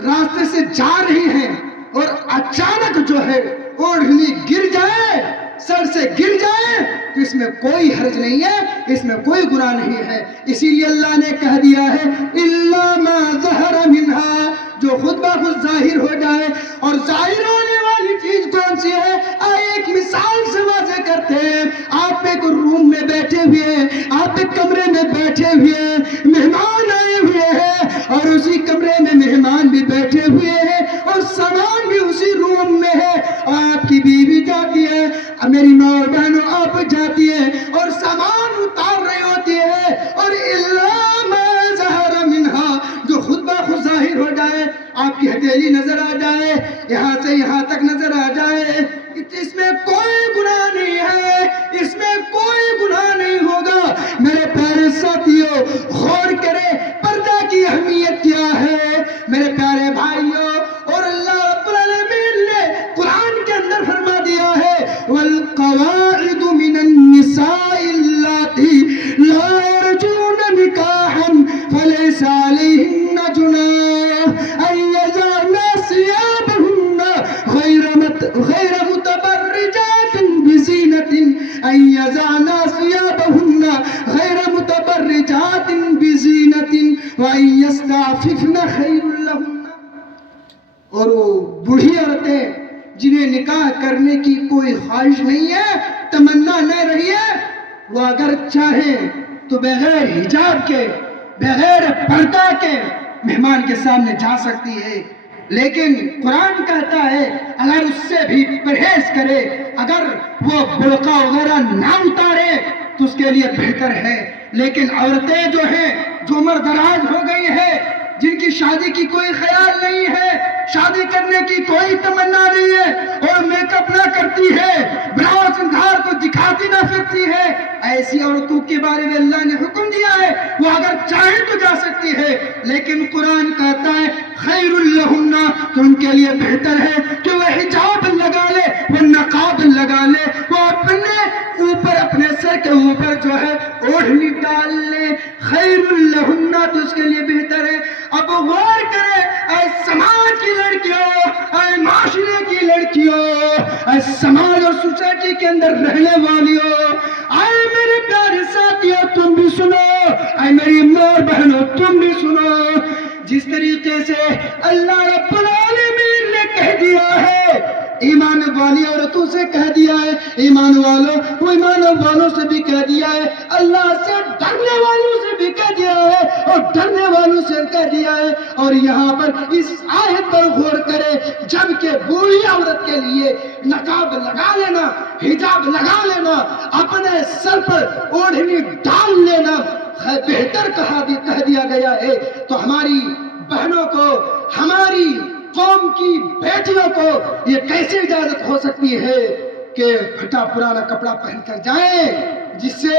راستے سے جا رہی ہیں, اور اچانک جو ہے اوڑھنی گر جائے, سر سے گر جائے, تو اس میں کوئی حرج نہیں ہے, اس میں کوئی گناہ نہیں ہے. اسی لیے اللہ نے کہہ دیا ہے الا ما ظہر منہا, جو خود بخود ظاہر ہو جائے. اور ظاہر ہونے والی چیز کون سی ہے؟ ایک مثال سے واضح کرتے ہیں. آپ ایک روم میں بیٹھے ہوئے ہیں, آپ ایک کمرے میں بیٹھے ہوئے ہیں, مہمان آئے ہوئے ہیں, اور اسی کمرے میں مہمان بھی بیٹھے ہوئے ہیں, اور سامان بھی اسی روم میں ہے. اور آپ کی بیوی جاتی ہے, میری ماں اور بہنوں آپ جاتی ہے اور سامان اتار رہی ہوتی ہے, اور الا ما ظہر منہا, جو خود بخود ظاہر ہو جائے, آپ کی ہتھیلی نظر آ جائے, یہاں سے یہاں تک نظر آ جائے, اس میں کوئی گناہ نہیں ہے, اس میں کوئی گناہ نہیں ہوگا. میرے پیارے ساتھیوں, غور کریں پردہ کی اہمیت کیا ہے. میرے پیارے بھائیوں, اور اللہ رب العالمین نے قرآن کے اندر فرما دیا ہے, والقواعد من النساء اللاتي لا يرجون نکاحا فليس عليهن جناح ان يضعن ثيابهن غير متبرجات بزينة ان يضعن ثيابهن غير متبرجات بزينة وان يستعففن خير لهن. اور وہ بوڑھی عورتیں جنہیں نکاح کرنے کی کوئی خواہش نہیں ہے، تمنا نہ رہی ہے، وہ اگر چاہیں تو بغیر حجاب کے، بغیر پردہ کے مہمان کے سامنے جا سکتی ہے، لیکن قرآن کہتا ہے اگر اس سے بھی پرہیز کرے، اگر وہ برقع وغیرہ نہ اتارے تو اس کے لیے بہتر ہے۔ لیکن عورتیں جو ہیں، جو عمر دراز ہو گئی ہیں، جن کی شادی کی کوئی خیال نہیں ہے، شادی کرنے کی کوئی تمنا نہیں ہے، اور میک اپ نہ کرتی ہے، براہ سنگھار کو دکھاتی نہ پھرتی ہے، ایسی عورتوں کے بارے میں اللہ نے حکم دیا ہے وہ اگر چاہے تو جا سکتی ہے، لیکن قرآن کہتا ہے خیر لہن، تو ان کے لیے بہتر ہے کہ وہ حجاب لگا لے، وہ نقاب لگا لے، وہ اپنے اوپر، اپنے سر کے اوپر جو ہے اوڑھنی ڈال لے، خیر لہن، تو اس کے لیے بہتر ہے۔ اب غور کرے اے سماج کی لڑکیوں، اے معاشرے کی لڑکیوں، اے سماج اور سوسائٹی کے اندر رہنے والیوں، اے میرے پیارے ساتھیوں تم بھی سنو، اے میری ماں اور بہنوں تم بھی سنو، جس طریقے سے اللہ رب العالمین نے کہہ دیا ہے، ایمان والی عورتوں سے کہہ دیا ہے، ایمان والوں، وہ ایمان والوں سے بھی کہہ دیا ہے، اللہ سے ڈرنے والوں سے بھی کہہ دیا ہے، اور ڈرنے والوں سے کہہ دیا ہے۔ اور یہاں پر اس آیت پر غور کرے، جبکہ بوڑھی عورت کے لیے نقاب لگا لینا، حجاب لگا لینا، اپنے سر پر اوڑھنی ڈال لینا بہتر کہہ دیا گیا ہے، تو ہماری بہنوں کو، ہماری قوم کی بیٹیوں کو یہ کیسے اجازت ہو سکتی ہے کہ پھٹا پرانا کپڑا پہن کر جائیں، جس سے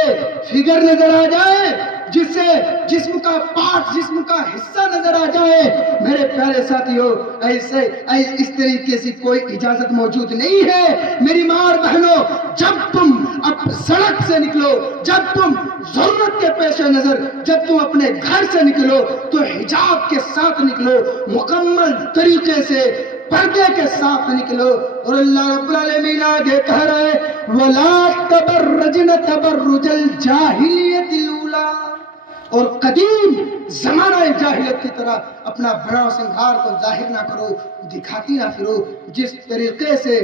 فگر نظر آ جائے، جس سے جسم کا پارٹ، جسم کا حصہ نظر آ جائے؟ میرے پیارے ساتھیوں، اس طریقے سے کوئی اجازت موجود نہیں ہے۔ میری ماں اور بہنوں، جب تم اب سڑک سے نکلو، جب تم ضرورت کے پیش نظر، جب تم اپنے گھر سے نکلو تو حجاب کے ساتھ نکلو، مکمل طریقے سے پردے کے ساتھ نکلو۔ اور اللہ رب العالمین آگے کہہ رہے وَلَا تَبَرَّجْنَ تَبَرُّجَ الْجَاهِلِيَّةِ الْأُولَىٰ، اور قدیم زمانہ جاہلیت کی طرح اپنا بڑا سنگھار کو ظاہر نہ کرو، دکھاتی نہ پھرو۔ جس طریقے سے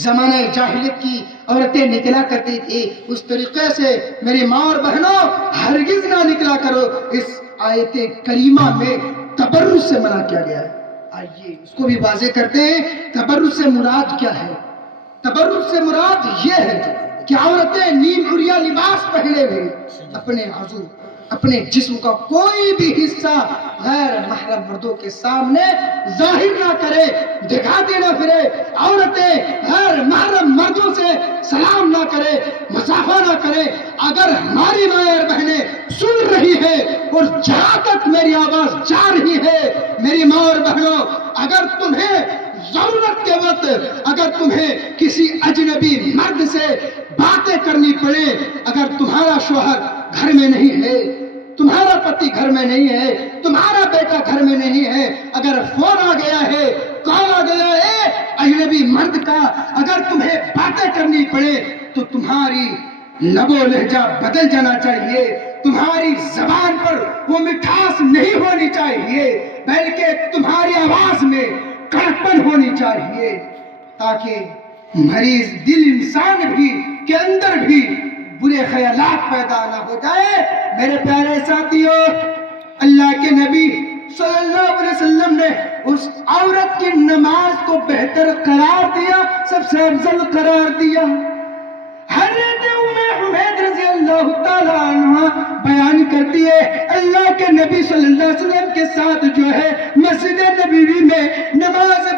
زمانہ جاہلیت کی عورتیں نکلا کرتی تھی، اس طریقے سے میری ماں اور بہنوں ہرگز نہ نکلا کرو۔ اس آیت کریمہ میں تبرج سے منع کیا گیا ہے۔ آئیے اس کو بھی واضح کرتے ہیں، تبرج سے مراد کیا ہے؟ تبرج سے مراد یہ ہے کہ عورتیں نیم عریاں لباس پہنے ہوئے اپنے عضو، اپنے جسم کا کوئی بھی حصہ غیر محرم مردوں کے سامنے ظاہر نہ کرے، دکھاتے نہ پھرے۔ عورتیں غیر محرم مردوں سے سلام نہ کرے، مصافحہ نہ کرے۔ اگر ہماری ماں اور بہنیں سن رہی ہے اور جہاں تک میری آواز جا رہی ہے، میری ماں اور بہنوں، اگر تمہیں ضرورت کے وقت، اگر تمہیں کسی اجنبی مرد سے باتیں کرنی پڑے، اگر تمہارا شوہر گھر میں نہیں ہے، تمہارا پتی گھر میں نہیں ہے، تمہارا بیٹا گھر میں نہیں ہے، اگر فون آ گیا ہے، کال آ گیا ہے اجنبی مرد کا، اگر تمہیں باتیں کرنی پڑے تو تمہاری لب و لہجہ بدل جانا چاہیے، تمہاری زبان پر وہ مٹھاس نہیں ہونی چاہیے، بلکہ تمہاری آواز میں کڑکپن ہونی چاہیے، تاکہ مریض دل انسان بھی کے اندر بھی برے خیالات پیدا نہ ہو جائے۔ میرے پیارے ساتھیوں، اللہ کے نبی صلی اللہ علیہ وسلم نے اس عورت کی نماز کو بہتر قرار دیا، سب سے افضل قرار دیا۔ حضرت ام حمید رضی اللہ تعالیٰ عنہ بیان کرتی ہے، اللہ کے نبی صلی اللہ علیہ وسلم کے ساتھ جو ہے مسجد نبوی میں نماز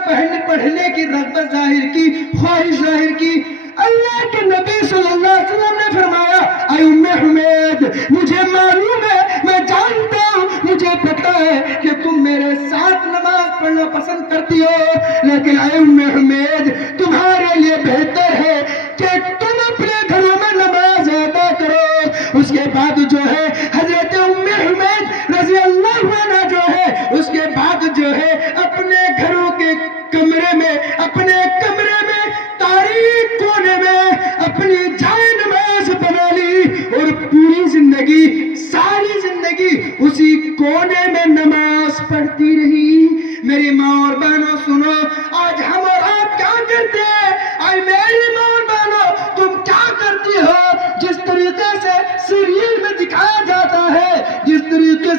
پڑھنے کی رغبت ظاہر کی، خواہش ظاہر کی۔ اللہ کے نبی صلی اللہ علیہ وسلم نے فرمایا اے ام حمید، مجھے معلوم ہے، میں جانتا ہوں، مجھے پتا ہے کہ تم میرے ساتھ نماز پڑھنا پسند کرتی ہو، لیکن اے ام حمید، تمہارے لیے بہتر ہے کہ تم اپنے گھروں میں نماز ادا کرو۔ اس کے بعد جو ہے حضرت ام حمید رضی اللہ عنہ جو ہے اس کے بعد جو ہے اپنے گھروں کے کمرے میں، اپنے کمرے میں تاریک کونے میں اپنی جائے نماز بنا لی، اور پوری زندگی، ساری زندگی اسی کونے میں نماز پڑھتی رہی۔ میری ماں اور بہنوں سنو، آج ہم اور آپ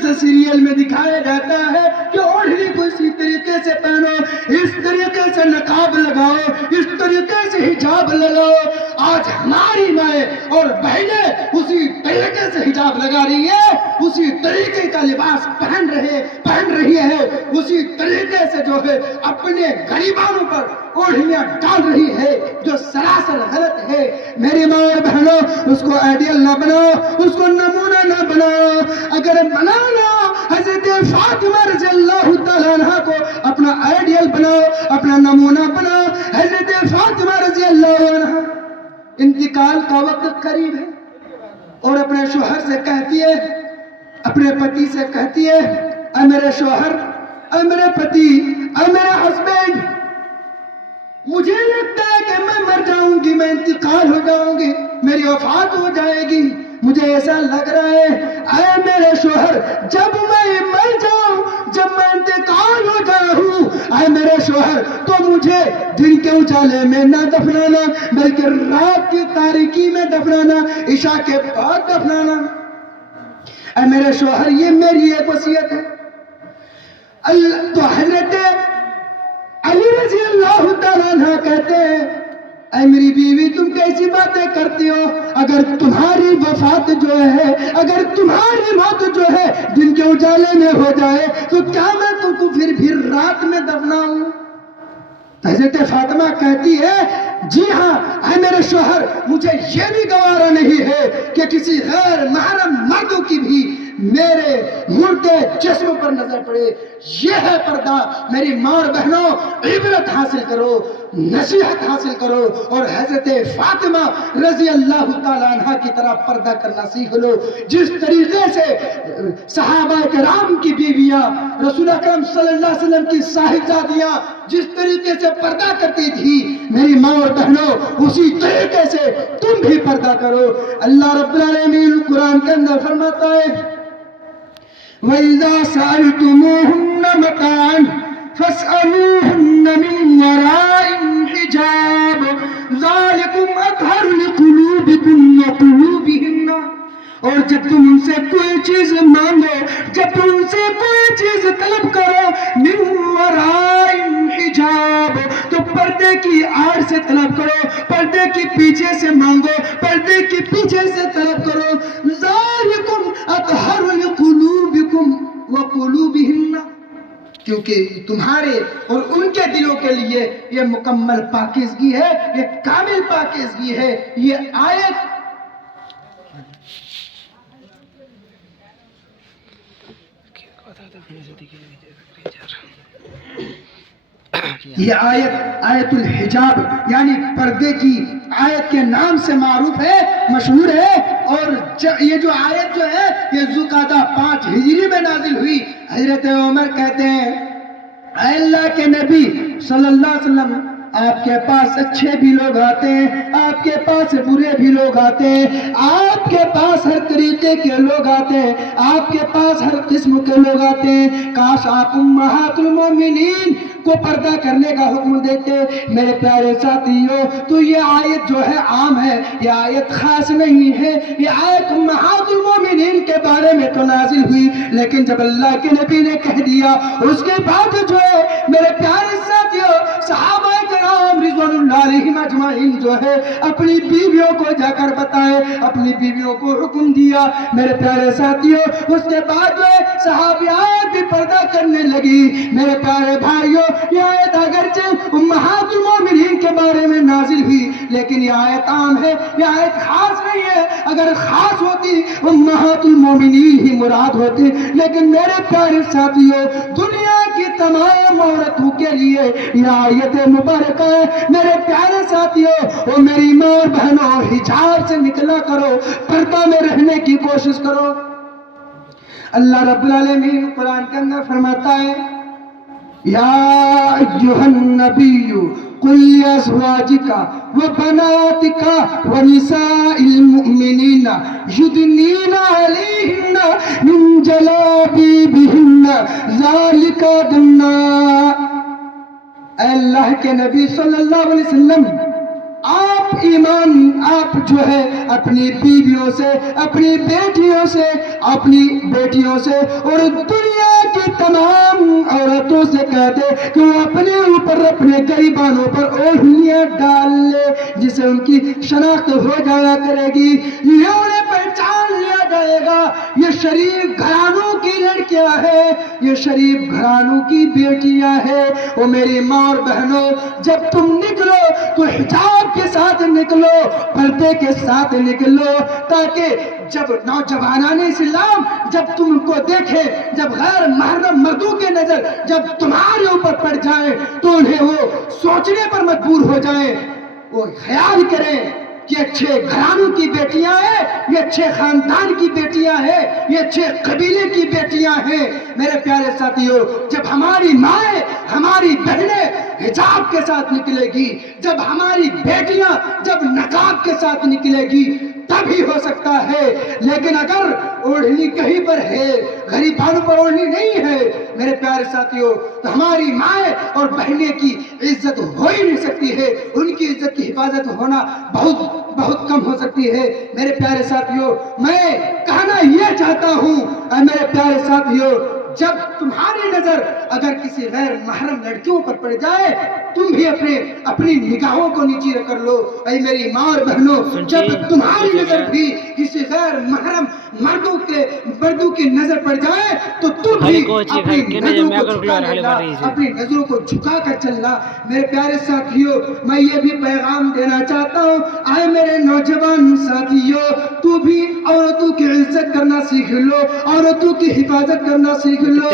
جیسے سیریل میں دکھایا جاتا ہے کہ اوڑھنی کو اسی طریقے سے پہنو، اس طریقے سے نقاب لگاؤ، اس طریقے سے حجاب لگاؤ، آج ہماری مائیں اور بہنیں اسی طریقے سے حجاب لگا رہی ہے، اسی طریقے کا لباس پہن رہی ہے، اسی طریقے سے جو ہے اپنے غریبانوں پر اوڑھنیاں ڈال رہی ہے، جو سراسر غلط ہے۔ میری ماں اور بہنوں، اس کو آئیڈیل نہ بناؤ، اس کو نمونہ نہ بناؤ۔ اگر بنانا حضرت فاطمہ رضی اللہ تعالیٰ عنہ کو اپنا آئیڈیل بناؤ، اپنا نمونہ بناؤ۔ حضرت فاطمہ رضی اللہ عنہ انتقال کا وقت قریب ہے اور اپنے شوہر سے کہتی ہے، اپنے پتی سے کہتی ہے، اے میرے شوہر، اے میرے پتی، اے میرے ہسبینڈ، مجھے لگتا ہے کہ میں مر جاؤں گی، میں انتقال ہو جاؤں گی، میری وفات ہو جائے گی، مجھے ایسا لگ رہا ہے۔ اے میرے شوہر، جب میں مر جاؤں، جب میں انتقال ہو جاؤں، اے میرے شوہر، تو مجھے دن کے اجالے میں نہ دفنانا، بلکہ رات کی تاریکی میں دفنانا، عشاء کے بعد دفنانا۔ اے میرے شوہر، یہ میری ایک وصیت ہے۔ تو حضرت علی رضی اللہ تعالیٰ عنہ کہتے ہیں، اے میری بیوی، تم کیسی باتیں کرتی ہو؟ اگر تمہاری وفات جو ہے، اگر تمہاری موت جو ہے دن کے اجالے میں ہو جائے، تو کیا میں تم کو پھر رات میں دفناؤں؟ حضرت فاطمہ کہتی ہے، جی ہاں اے میرے شوہر، مجھے یہ بھی گوارا نہیں ہے کہ کسی غیر محرم مردوں کی بھی میرے مردے جسم پر نظر پڑے۔ یہ ہے پردہ۔ میری ماں اور بہنوں، عبرت حاصل کرو، نصیحت حاصل کرو اور حضرت فاطمہ رضی اللہ تعالیٰ عنہ کی طرح پردہ کرنا سیکھ لو۔ جس طریقے سے صحابہ کرام کی بیویاں، رسول اکرم صلی اللہ علیہ وسلم کی صاحبزادیاں جس طریقے سے پردہ کرتی تھی، میری ماں اور بہنوں، اسی طریقے سے تم بھی پردہ کرو۔ اللہ رب العالمین قرآن کے اندر فرماتا ہے، وَإِذَا سَأَلْتُمُوهُنَّ مَتَاعًا فَاسْأَلُوهُنَّ مِنْ وَرَاءِ حِجَابٍ ذَلِكُمْ أَطْهَرُ لِقُلُوبِكُمْ وَقُلُوبِهِنَّ۔ اور جب تم ان سے کوئی چیز مانگو، جب تم ان سے کوئی چیز طلب کرو، مِنْ وَرَاءِ حِجَابٍ، تو پردے کی آڑ سے طلب کرو، پردے کی پیچھے سے مانگو، پردے کی پیچھے سے طلب کرو۔ ذَلِكُمْ أَطْهَرُ لِقُلُوبِكُمْ وَقُلُوبِهِنَّ، کیونکہ تمہارے اور ان کے دلوں کے لیے یہ مکمل پاکیزگی ہے، یہ کامل پاکیزگی ہے۔ یہ آیت آیت الحجاب یعنی پردے کی آیت کے نام سے معروف ہے، مشہور ہے۔ اور یہ جو آیت جو ہے یہ ذوالقعدہ 5 ہجری میں نازل ہوئی۔ حضرت عمر کہتے ہیں، اے اللہ کے نبی صلی اللہ علیہ وسلم، آپ کے پاس اچھے بھی لوگ آتے ہیں، آپ کے پاس برے بھی لوگ آتے ہیں، آپ کے پاس ہر طریقے کے لوگ آتے ہیں، آپ کے پاس ہر قسم کے لوگ آتے ہیں۔ کاش آپ امہات المومنین کو پردہ کرنے کا حکم دیتے۔ میرے پیارے ساتھیوں، تو یہ آیت جو ہے عام ہے، یہ آیت خاص نہیں ہے، یہ آیت امہات المومنین کے بارے میں تو نازل ہوئی، لیکن جب اللہ کے نبی نے کہہ دیا، اس کے بعد جو ہے میرے پیارے ساتھیوں، صحابہ کرام رضوان اللہ علیہم اجمعین جو ہے اپنی بیویوں کو جا کر بتائے، اپنی بیویوں کو حکم دیا۔ میرے پیارے ساتھیوں، اس کے بعد جو ہے صحابیات بھی پردہ کرنے لگی۔ میرے پیارے بھائیوں، یہ آیت اگرچہ امہات المومنین کے بارے میں نازل ہوئی، لیکن یہ آیت عام ہے، یہ آیت خاص نہیں ہے۔ اگر خاص ہوتی امہات المومنین ہی مراد ہوتی، لیکن میرے پیارے ساتھیوں، دنیا کی تمام عورتوں کے لیے یہ آیت مبارکہ ہے۔ میرے پیارے ساتھیوں اور میری ماں اور بہنوں، حجاب سے نکلا کرو، پردہ میں رہنے کی کوشش کرو۔ اللہ رب العالمین قرآن کے اندر فرماتا ہے، یا ایھا النبی قل لازواجک وبناتک ونساء المؤمنین یدنین علیہن من جلابیبہن ذالک ادنیٰ۔ اے اللہ کے نبی صلی اللہ علیہ وسلم، آپ ایمان آپ جو ہے اپنی بیویوں سے، اپنی بیٹیوں سے، اپنی بیٹیوں سے اور دنیا کی تمام عورتوں سے کہتے کہ وہ اپنے اوپر اپنے گریبانوں پر اوڑھنیاں ڈال لے، جسے ان کی شناخت ہو جایا کرے گی، یہ انہیں پہچان لیا جائے گا یہ شریف گھرانوں کی لڑکیاں ہیں، یہ شریف گھرانوں کی بیٹیاں ہیں۔ وہ میری ماں اور بہنوں، جب تم نکلو تو حجاب کے ساتھ نکلو، پردے کے ساتھ نکلو، تاکہ جب نوجوانان اسلام جب تم کو دیکھیں، جب غیر محرم مردوں کے نظر جب تمہارے اوپر پڑ جائیں تو انہیں وہ سوچنے پر مجبور ہو جائیں، وہ خیال کریں کہ اچھے گھرانوں کی بیٹیاں ہیں، یہ اچھے خاندان کی بیٹیاں ہیں، یہ اچھے قبیلے کی بیٹیاں ہیں۔ میرے پیارے ساتھیوں، جب ہماری مائیں، ہماری بہنیں حجاب کے ساتھ نکلے گی، جب ہماری بیٹیاں جب نقاب کے ساتھ نکلے گی تبھی ہو سکتا ہے، لیکن اگر اوڑھنی کہیں پر ہے، غریبانوں پر اوڑھنی نہیں ہے میرے پیارے ساتھیوں، تو ہماری مائیں اور بہنیں کی عزت ہو ہی نہیں سکتی ہے، ان کی عزت کی حفاظت ہونا بہت کم ہو سکتی ہے۔ میرے پیارے ساتھیوں، میں کہنا یہ چاہتا ہوں اے میرے پیارے ساتھیوں، جب تمہاری نظر اگر کسی غیر محرم لڑکیوں پر پڑ جائے تم بھی اپنی نگاہوں کو نیچی کر لو۔ اے میری ماں اور بہنوں، جب تمہاری نظر بھی کسی غیر محرم مردوں کی نظر پڑ جائے تو تم بھی اپنی نظروں کو جھکا لینا، اپنی نظروں کو جھکا کر چلنا۔ میرے پیارے ساتھیوں، میں یہ بھی پیغام دینا چاہتا ہوں، اے میرے نوجوان ساتھیوں، تو بھی عورتوں کی عزت کرنا سیکھ لو، عورتوں کی حفاظت کرنا سیکھ لو۔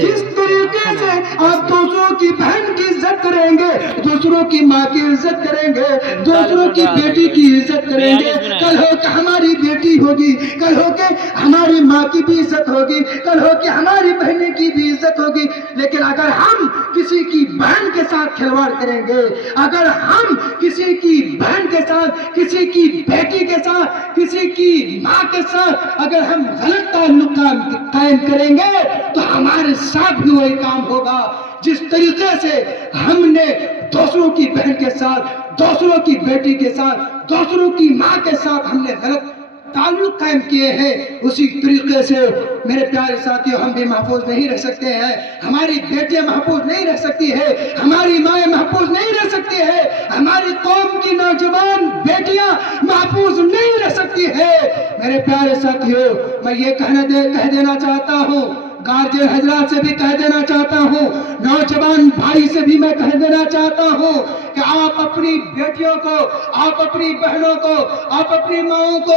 جس طریقے سے آپ دوسروں کی بہن کی عزت کریں گے، دوسروں کی ماں کی عزت کریں گے، دوسروں کی بیٹی کی عزت کریں گے، کل ہو کہ ہماری بیٹی ہوگی، کل ہو کہ ہماری ماں کی بھی عزت ہوگی، کل ہو کہ ہماری بہنیں کی بھی عزت ہوگی۔ لیکن اگر ہم کسی کی بہن کے ساتھ کھلواڑ کریں گے، اگر ہم کسی کی بہن کے ساتھ، کسی کی بیٹی کے ساتھ، کسی کی ماں کے ساتھ اگر ہم غلط تعلق قائم کریں گے تو ہمارے ساتھ بھی وہی کام ہوگا۔ جس طریقے سے ہم نے دوسروں کی بہن کے ساتھ، دوسروں کی بیٹی کے ساتھ، دوسروں کی ماں کے ساتھ ہم نے غلط تعلق قائم کیے ہیں، اسی طریقے سے میرے پیارے ساتھیوں ہم بھی محفوظ نہیں رہ سکتے ہیں، ہماری بیٹیاں محفوظ نہیں رہ سکتی ہے، ہماری مائیں محفوظ نہیں رہ سکتی ہے، ہماری قوم کی نوجوان بیٹیاں محفوظ نہیں رہ سکتی ہے۔ میرے پیارے ساتھیوں، میں یہ کہہ دینا چاہتا ہوں، گارجین حضرات سے بھی کہہ دینا چاہتا ہوں، نوجوان بھائی سے بھی میں کہہ دینا چاہتا ہوں کہ آپ اپنی بیٹیوں کو، آپ اپنی بہنوں کو، آپ اپنی ماؤں کو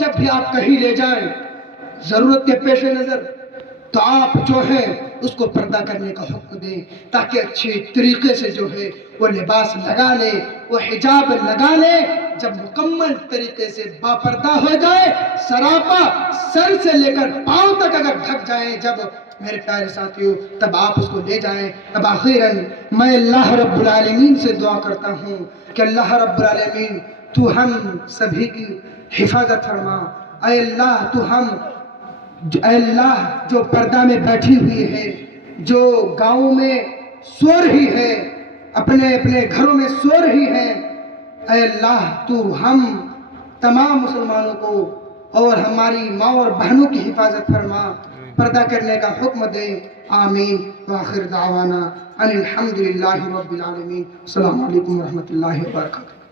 جب بھی آپ کہیں لے جائیں ضرورت کے پیش نظر تو آپ جو ہے اس کو پردہ کرنے کا حکم دیں، تاکہ اچھے طریقے سے جو ہے وہ لباس لگا لے، وہ حجاب لگا لے۔ جب مکمل طریقے سے باپردہ ہو جائے، سراپا سر سے لے کر پاؤں تک اگر ڈھک جائیں جب میرے پیارے ساتھیوں، تب آپ اس کو لے جائیں۔ اب آخیراً میں اللہ رب العالمین سے دعا کرتا ہوں کہ اللہ رب العالمین تو ہم سبھی کی حفاظت فرما۔ اے اللہ جو پردہ میں بیٹھی ہوئی ہے، جو گاؤں میں سو رہی ہے، اپنے گھروں میں سو رہی ہے، اے اللہ تو ہم تمام مسلمانوں کو اور ہماری ماں اور بہنوں کی حفاظت فرما، پردہ کرنے کا حکم دے۔ آمین وآخر دعوانا ان الحمدللہ رب العالمین۔ السلام علیکم ورحمۃ اللہ وبرکاتہ۔